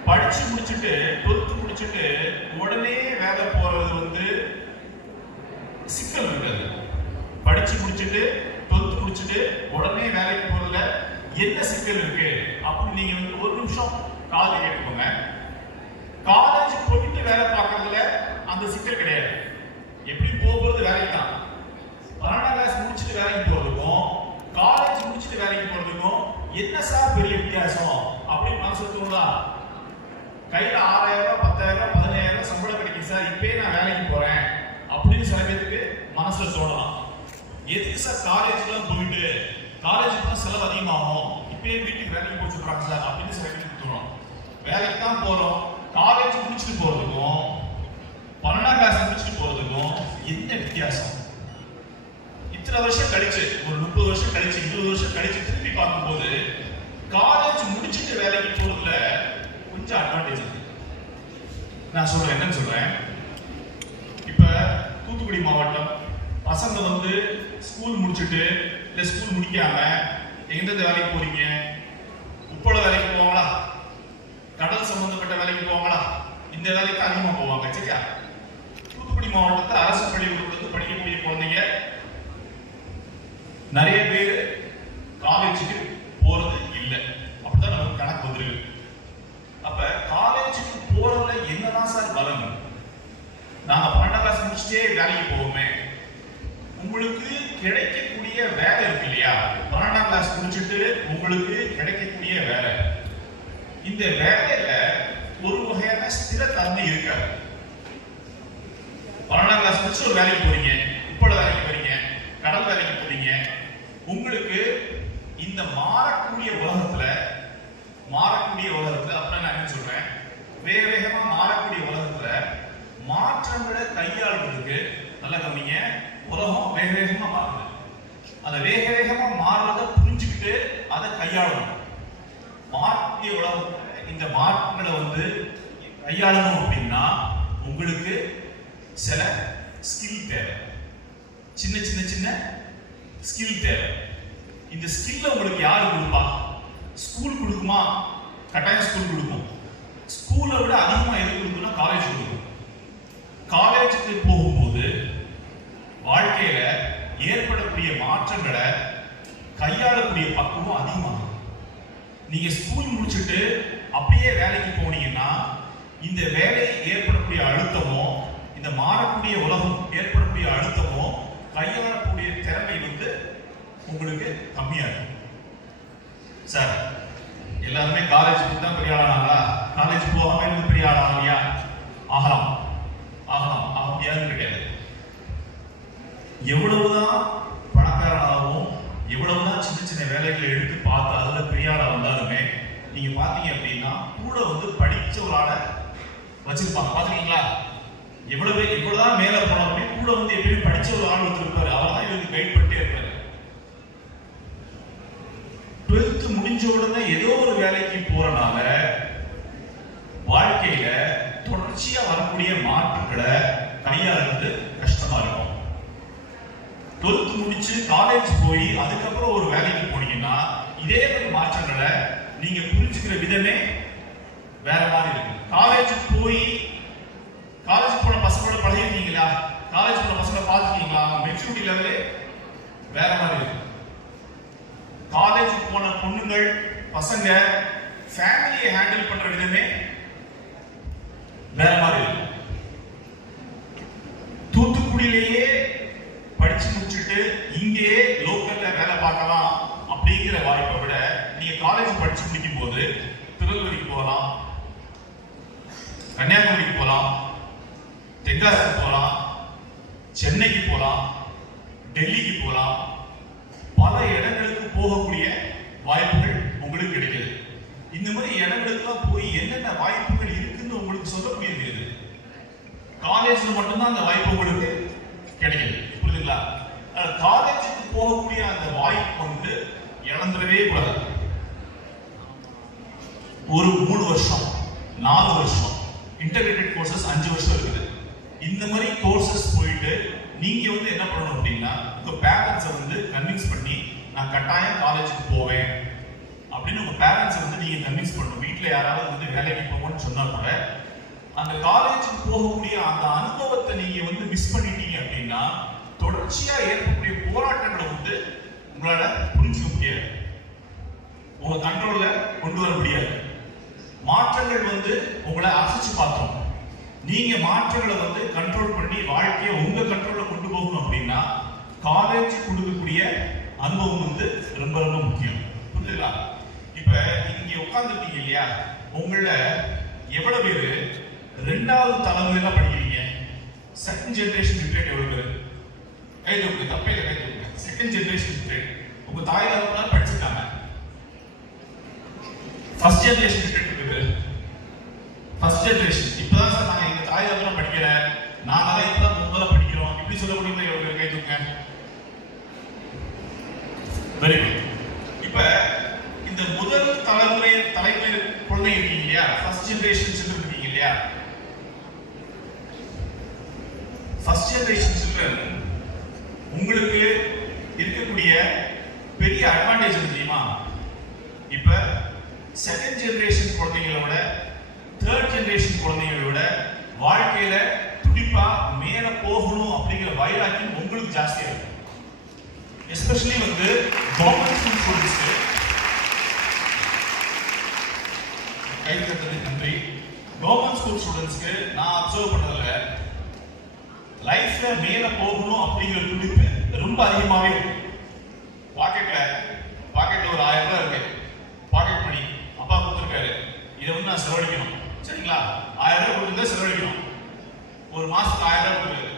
படிச்சு முடிச்சுட்டு 12th முடிச்சுட்டு உடனே வேலை போறது வந்து சிக்கல் இருக்காது. படிச்சு முடிச்சுட்டு 12th முடிச்சுட்டு உடனே வேலைக்கு போறதுல என்ன சிக்கல் இருக்கு அப்படின்னு நீங்க வந்து ஒரு நிமிஷம் காது கேட்டுக்கோங்க. காலேஜ் போயிட்டு வேலை பார்க்கறதுல அந்த சிக்கல் கிடையாது. எப்படி போகிறது வேலைக்கு தான். 12ஆம் கிளாஸ் முடிச்சுட்டு வேலைக்கு போறதுக்கும் காலேஜ் முடிச்சுட்டு வேலைக்கு போறதுக்கும் என்ன சார் பெரிய வித்தியாசம் அப்படின்னு மனசு தோணுதா? கையில 6000 10,000 15,000 சம்பளம் கிடைக்கும் சார், இப்பயே நான் வேலைக்கு போறேன் அப்படின்னு சில பேருக்கு மனசுல தோணலாம். எதுக்கு சார் காலேஜ்லாம் போயிட்டு காலேஜுக்கு தான் செலவு அதிகமாகும், இப்பயே வீட்டுக்கு வேலைக்கு போய் சொல்றாங்க சார் அப்படின்னு சில பேருக்கு தோணும். வேலைக்கு தான் போறோம், காலேஜ் முடிச்சுட்டு போறதுக்கும் 12ஆம் கிளாஸ் முடிச்சுட்டு போறதுக்கும் என்ன வித்தியாசம்? இத்தனை வருஷம் கழிச்சு, ஒரு 30 வருஷம் கழிச்சு 20 வருஷம் கழிச்சு திரும்பி பார்க்கும்போது காலேஜ் முடிச்சுட்டு வேலைக்கு போறதுல கொஞ்சம் அட்வான்டேஜ் இருக்கு. நான் சொல்றேன், என்னன்னு சொல்றேன். இப்ப தூத்துக்குடி மாவட்டம் பசங்க வந்து ஸ்கூல் முடிச்சுட்டு இல்ல ஸ்கூல் முடிக்காம எந்தெந்த வேலைக்கு போறீங்க? உப்பள வேலைக்கு போவாங்களா? கடல் சம்பந்தப்பட்ட வேலைக்கு போவாங்களா? இந்த வேலைக்கு அதிகமா போவாங்க. சரியா? தூத்துக்குடி மாவட்டத்தில் அரசு பள்ளிக்கூடத்துல படிக்கக்கூடிய குழந்தைங்க நிறைய பேர் காலேஜுக்கு போறது இல்லை. அப்படிதான் நமக்கு கணக்கு வந்துருக்கு. அப்ப காலேஜுக்கு போறதுல என்னதான் சார் பலன்? நாங்க 12ஆம் கிளாஸ் முடிச்சுட்டே வேலைக்கு போவோமே, உங்களுக்கு கிடைக்கக்கூடிய வேலை இருக்கு இல்லையா? 12ஆம் கிளாஸ் முடிச்சுட்டு உங்களுக்கு கிடைக்கக்கூடிய வேலை, இந்த வேலையில ஒரு வகையான ஸ்திரத்தன்மை இருக்காது. 12ஆம் கிளாஸ் முடிச்சு ஒரு வேலைக்கு போறீங்க, உப்பள வேலைக்கு போறீங்க, கடல் வேலைக்கு போறீங்க, உங்களுக்கு இந்த மாறக்கூடிய உலகத்துல அப்ப நான் என்ன சொல்றேன், வேக வேகமா மாறக்கூடிய உலகத்துல மாற்றங்களை கையாளுறதுக்கு நல்லா கவனிங்க. உலகம் வேக வேகமா மாறுது. அந்த வேக வேகமா மாறுறத புரிஞ்சுக்கிட்டு அதை கையாளணும். மாறக்கூடிய உலகத்துல இந்த மாற்றங்களை வந்து கையாளணும் அப்படின்னா உங்களுக்கு சில ஸ்கில் தேவை. சின்ன சின்ன சின்ன ஸ்கில் தேவை. இந்த ஸ்கில்ல உங்களுக்கு யாரு கொடுப்பா? ஸ்கூல் கொடுக்குமா? கட்டாயம் ஸ்கூல் கொடுக்கும். ஸ்கூலை விட அதிகமா எது கொடுக்கும்னா காலேஜ் கொடுக்கும். காலேஜுக்கு போகும்போது வாழ்க்கையில ஏற்படக்கூடிய மாற்றங்களை கையாளக்கூடிய பக்குவம் அதிகமாகும். நீங்க ஸ்கூல் முடிச்சுட்டு அப்படியே வேலைக்கு போனீங்கன்னா இந்த வேலையை ஏற்படக்கூடிய அழுத்தமோ, இந்த மாறக்கூடிய உலகம் ஏற்படக்கூடிய அழுத்தமோ கையாளக்கூடிய திறமை வந்து உங்களுக்கு கம்மியா இருக்கும். சார் எல்லாருமே காலேஜுக்கு தான் பெரிய ஆளானாங்களா? காலேஜ் போகாம இருந்து பெரிய ஆளாகலையா? ஆகலாம் ஆக முடியாதுன்னு கிடையாது. எவ்வளவுதான் பணக்காரனாகவும் எவ்வளவுதான் சின்ன சின்ன வேலைகளை எடுத்து பார்த்து அதுல பெரிய ஆளா வந்தாலுமே நீங்க பாத்தீங்க அப்படின்னா கூட வந்து படிச்ச ஒரு ஆளை வச்சிருப்பாங்க. பாத்துருக்கீங்களா? எவ்வளவுதான் மேல போனாலுமே கூட வந்து எப்பயுமே படிச்ச ஒரு ஆள் வச்சிருப்பாரு. அவர் தான் இவருக்கு கைட் பண்ணிட்டே இருப்பாரு. 12th முடிஞ்ச உடனே ஏதோ ஒரு வேலைக்கு போறனால வாழ்க்கையில தொடர்ச்சியா வரக்கூடிய மாற்றங்களை கையாளுறது கஷ்டமா இருக்கும். 12th முடிச்சு காலேஜ் போய் அதுக்கப்புறம் ஒரு வேலைக்கு போனீங்கன்னா இதே மாதிரி மாற்றங்களை நீங்க புரிஞ்சுக்கிற விதமே வேற மாதிரி இருக்கு. காலேஜ் போன பசங்களோட பழகிருக்கீங்களா? காலேஜ் போன பசங்களை பார்த்துருக்கீங்களா? மெச்சூரிட்டி லெவலே வேற மாதிரி இருக்கு. காலேஜ் போன பொண்ணுங்கள் பசங்க ஃபேமிலியை ஹேண்டில் பண்ற விதமே வேற மாதிரி இருக்கு. தூத்துக்குடியிலேயே படிச்சு முடிச்சுட்டு இங்கேயே லோக்கல்ல வேலை பார்க்கலாம் அப்படிங்கிற வாய்ப்பை விட நீங்க காலேஜ் படிச்சு முடிக்கும் போது திருநெல்வேலிக்கு போகலாம், கன்னியாகுமரிக்கு போகலாம், தென்காசிக்கு போகலாம், சென்னைக்கு போகலாம், டெல்லிக்கு போகலாம், பல இடங்களுக்கு போகக்கூடிய வாய்ப்புகள் உங்களுக்கு கிடைக்குது. இந்த மாதிரி இடங்களுக்குலாம் போய் என்னென்ன வாய்ப்புகள் இருக்குன்னு உங்களுக்கு சொல்ல முடியாது. காலேஜ்ல மட்டும்தான் அந்த வாய்ப்பு உங்களுக்கு கிடைக்குது. புரியுதுங்களா? காலேஜுக்கு போகக்கூடிய அந்த வாய்ப்பு வந்து இழந்துடவே கூடாது. ஒரு 3 வருஷம் 4 வருஷம் இன்டகிரேட்டட் கோர்சஸ் 5 வருஷம் இருக்குது. இந்த மாதிரி கோர்சஸ் போயிட்டு நீங்க வந்து என்ன பண்ணணும் அப்படின்னா உங்க பேரண்ட்ஸை வந்து கன்வின்ஸ் பண்ணி நான் கட்டாயம் காலேஜுக்கு போவேன் அப்படின்னு உங்க பேரண்ட்ஸை வந்து நீங்க கன்வின்ஸ் பண்ணணும். வீட்டில் யாராவது வந்து வேலைக்கு போகணும்னு சொன்னா கூட அந்த காலேஜுக்கு போகக்கூடிய அந்த அனுபவத்தை நீங்க வந்து மிஸ் பண்ணிட்டீங்க அப்படின்னா தொடர்ச்சியா ஏற்படக்கூடிய போராட்டங்களை வந்து உங்களால புரிஞ்சுக்க முடியாது, உங்க கண்ட்ரோல்ல கொண்டு வர முடியாது. மாற்றங்கள் வந்து உங்களை அசைச்சு பார்த்தோம். நீங்க மாற்றங்களை வந்து கண்ட்ரோல் பண்ணி வாழ்க்கையை உங்க கண்ட்ரோல்ல கொண்டு போகணும் அப்படின்னா காலேஜ் கொடுக்கக்கூடிய அனுபவம் வந்து ரொம்ப ரொம்ப முக்கியம். புரியுதுங்களா? இப்ப இங்க உட்கார்ந்துருக்கீங்க இல்லையா, உங்கள எவ்வளவு பேரு 2வது தலைமுறையில படிக்கிறீங்க? செகண்ட் ஜெனரேஷன் லிட்ரேட் எவ்வளவு பேரு? கை தூக்குங்க, தப்பே இல்லை, கை தூக்குங்க. செகண்ட் ஜெனரேஷன் லிட்ரேட் உங்க தாய் தகவலாம் படிச்சிருக்காங்க. ஃபர்ஸ்ட் ஜெனரேஷன் லிட்ரேட் பேரு ஃபர்ஸ்ட் ஜெனரேஷன். இப்பதான் சார் நாங்க எங்க தாய் தகவலாம் படிக்கல, நாங்க இப்பதான் முதல்ல படிக்கிறோம், இப்படி சொல்ல முடியுமா? எவ்வளவு பேர் கை தூக்குங்க. Very good. இப்ப இந்த முதல் தலைமுறை குழந்தை இருக்கீங்க இல்லையா, ஃபர்ஸ்ட் ஜெனரேஷன் சில்ட்ரன் இருக்கீங்க இல்லையா, ஃபர்ஸ்ட் ஜெனரேஷன் சில்ட்ரன் உங்களுக்கு இருக்கக்கூடிய பெரிய அட்வான்டேஜ் தெரியுமா? இப்ப செகண்ட் ஜெனரேஷன் குழந்தைங்களோட தேர்ட் ஜெனரேஷன் குழந்தைங்களோட வாழ்க்கையில துடிப்பா மேல போகணும் அப்படிங்கிற வைராக்கியம் உங்களுக்கு ஜாஸ்தியா இருக்கும். எஸ்பெஷலி வந்து கவர்மெண்ட் ஸ்கூல் ஸ்டூடெண்ட்ஸ்க்கு கை தட்டுறதுக்கு நன்றி. கவர்மெண்ட் ஸ்கூல் ஸ்டூடெண்ட்ஸ்க்கு நான் அப்சர்வ் பண்ணதில்ல, லைஃப்ல மேல போகணும் அப்படிங்கிற துடிப்பு ரொம்ப அதிகமாவே இருக்கு. பாக்கெட்ல ஒரு 1000 ரூபாய் இருக்கு, பாக்கெட் மணி அப்பா கொடுத்துருக்காரு, இதை வந்து நான் செலவழிக்கணும். சரிங்களா? 1000 ரூபாய் கொடுத்து செலவழிக்கணும். ஒரு மாசத்துக்கு 1000 ரூபாய் கொடுக்குறாரு.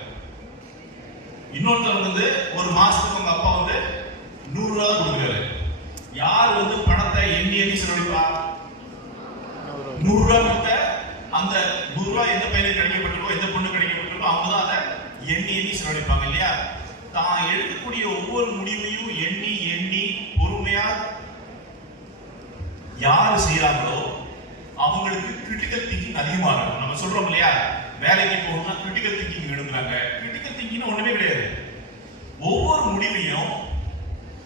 இன்னொருத்தர் வந்து ஒரு மாசத்துக்கு உங்க அப்பா வந்து 100 ரூபாய் கொடுக்குறாரு. யார் வந்து பணத்தை எண்ணி செலவழிப்பா? 100 ரூபாய் கொடுத்த அந்த 100 ரூபாய் எந்த பையனுக்கு கிடைக்கப்பட்டிருக்கோ, எந்த பொண்ணு கிடைக்கப்பட்டிருக்கோ அவங்க தான் அதை எண்ணி செலவழிப்பாங்க இல்லையா? தான் எடுக்கக்கூடிய ஒவ்வொரு முடிவையும் எண்ணி பொறுமையா யாரு செய்யறாங்களோ அவங்களுக்கு கிரிட்டிக்கல் திங்கிங் அதிகமா இருக்கும். நம்ம சொல்றோம் இல்லையா, வேலைக்கு போகணும்னா கிரிட்டிக்கல் திங்கிங் எடுக்கிறாங்க. கிரிட்டிக்கல் திங்கிங் ஒண்ணுமே கிடையாது. ஒவ்வொரு முடிவையும்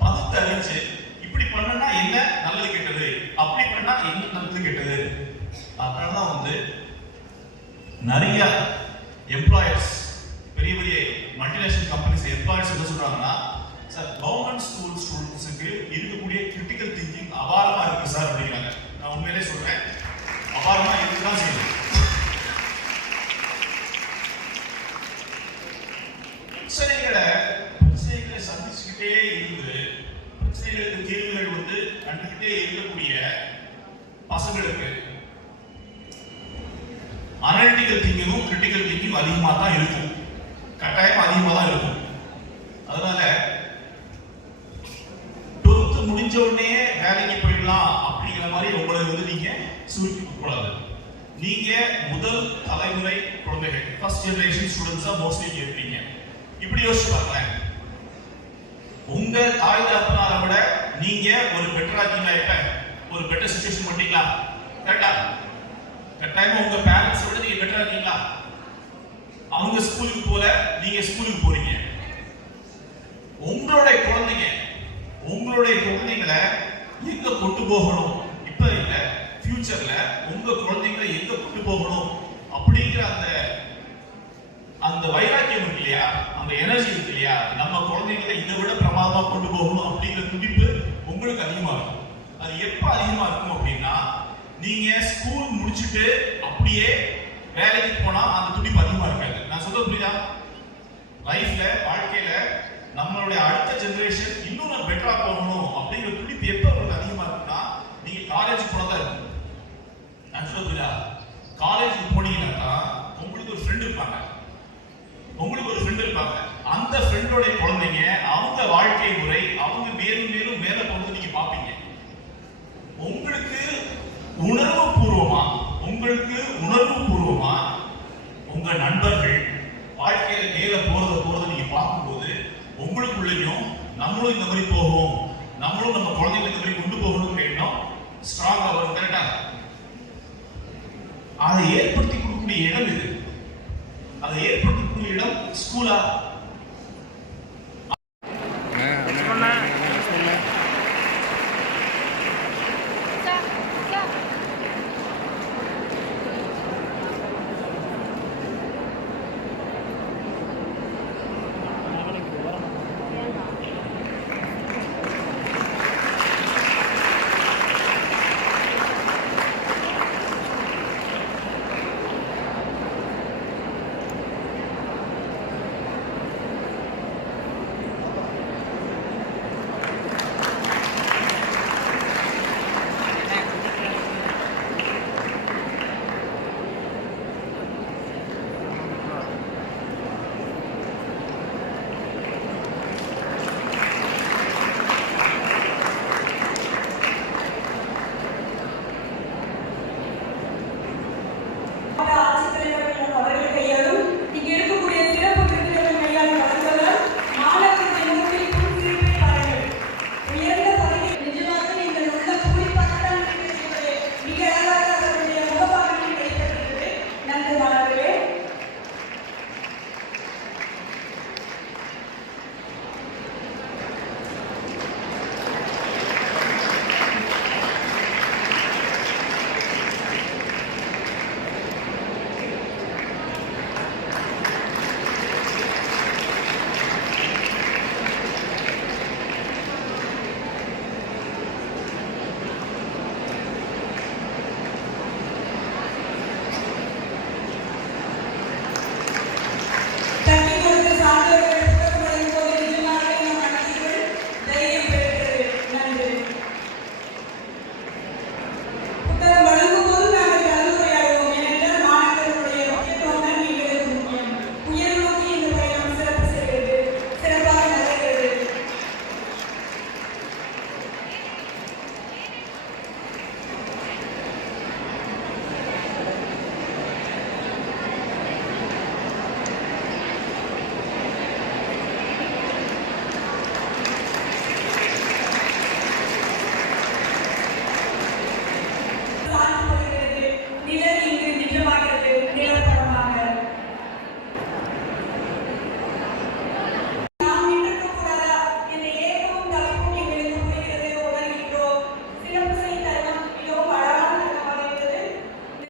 பகுத்தறிஞ்சு இப்படி பண்ணா என்ன நல்லது கெட்டது, அப்படி பண்ணா என்ன நல்லது கெட்டது. அதனாலதான் வந்து நிறைய எம்ப்ளாயர்ஸ், பெரிய பெரிய மல்டிநேஷனல் கம்பெனிஸ் எம்ப்ளாயர்ஸ் என்ன சொல்றாங்கன்னா, சார் கவர்மெண்ட் ஸ்கூல் ஸ்டூடெண்ட்ஸுக்கு இருக்கக்கூடிய கிரிட்டிக்கல் திங்கிங் அபாரமா இருக்கு சார் அப்படிங்கிறாங்க. நான் உண்மையிலே சொல்றேன், அபாரமா இருக்குதான் செய்யுது. பிரச்சனைகளை சந்திச்சுக்கிட்டே இருந்து பிரச்சனைகளுக்கு தீர்வுகள் வந்து கண்டுகிட்டே இருக்கக்கூடிய பசங்களுக்கு அனலிட்டிக்கல் திங்கிங்கும் கிரிட்டிக்கல் திங்கிங் அதிகமா தான் இருக்கும், கட்டாயம் அதிகமா தான் இருக்கும். அதனால 12th முடிஞ்ச உடனே வேலைக்கு போயிடலாம் அப்படிங்கிற மாதிரி உங்களை வந்து நீங்க சுருக்கிக்க கூடாது. நீங்க முதல் தலைமுறை குழந்தைகள், ஃபர்ஸ்ட் ஜெனரேஷன் ஸ்டூடெண்ட்ஸா மோஸ்ட்லி இருப்பீங்க. இப்படி யோசிச்சு பாருங்களேன், உங்க தாய் தகப்பனாரை விட நீங்க ஒரு பெட்டரா இருக்கீங்களா? இப்ப ஒரு பெட்டர் சிச்சுவேஷன் பண்ணீங்களா? கரெக்டா? கட்டாயமா உங்க பேரண்ட்ஸ் விட நீங்க பெட்டரா இருக்கீங்களா? அவங்க ஸ்கூலுக்கு போல நீங்க ஸ்கூலுக்கு போறீங்க. உங்களுடைய குழந்தைங்களை எங்க கொண்டு போகணும், இப்ப இல்ல ஃபியூச்சர்ல உங்க குழந்தைங்களை எங்க கொண்டு போகணும் அப்படிங்கிற அந்த வைராக்கியம் இருக்கு இல்லையா, அந்த எனர்ஜி இருக்கு இல்லையா, நம்ம குழந்தைங்களை இதை விட பிரமாதமா கொண்டு போகணும் அப்படிங்கிற துடிப்பு உங்களுக்கு அதிகமா இருக்கும். அது எப்ப அதிகமா இருக்கும் அப்படின்னா, நீங்க ஸ்கூல் முடிச்சுட்டு அப்படியே வேலைக்கு போனா அந்த துடிப்பு அதிகமா இருக்காது. நான் சொல்ல புரியுதா? லைஃப்ல வாழ்க்கையில நம்மளுடைய அடுத்த ஜெனரேஷன் இன்னும் பெட்டரா போகணும் அப்படிங்கிற துடிப்பு எப்ப உங்களுக்கு அதிகமா இருக்குன்னா, நீங்க காலேஜ் போனதா இருக்கும். நான் சொல்ல புரியுதா? காலேஜுக்கு போனீங்கன்னா உங்களுக்கு ஒரு ஃப்ரெண்ட் இருப்பாங்க, அந்த ஃப்ரெண்டோட குழந்தைங்க அவங்க வாழ்க்கை முறை அவங்க மேலும் மேலும் மேல போறது நீங்க பாப்பீங்க. உங்களுக்கு உணர்வு பூர்வமா உங்க நண்பர்கள் வாழ்க்கையில மேல போறத நீங்க பார்க்கும்போது உங்களுக்குள்ளேயும் நம்மளும் இந்த மாதிரி போகும், நம்மளும் நம்ம குழந்தைகளை இந்த மாதிரி கொண்டு போகணும்னு எண்ணம் ஸ்ட்ராங்கா வரும். கரெக்டா? அதை ஏற்படுத்தி கொடுக்கக்கூடிய இடம் இது. அதை ஏற்படுத்தக்கூடிய இடம் ஸ்கூலா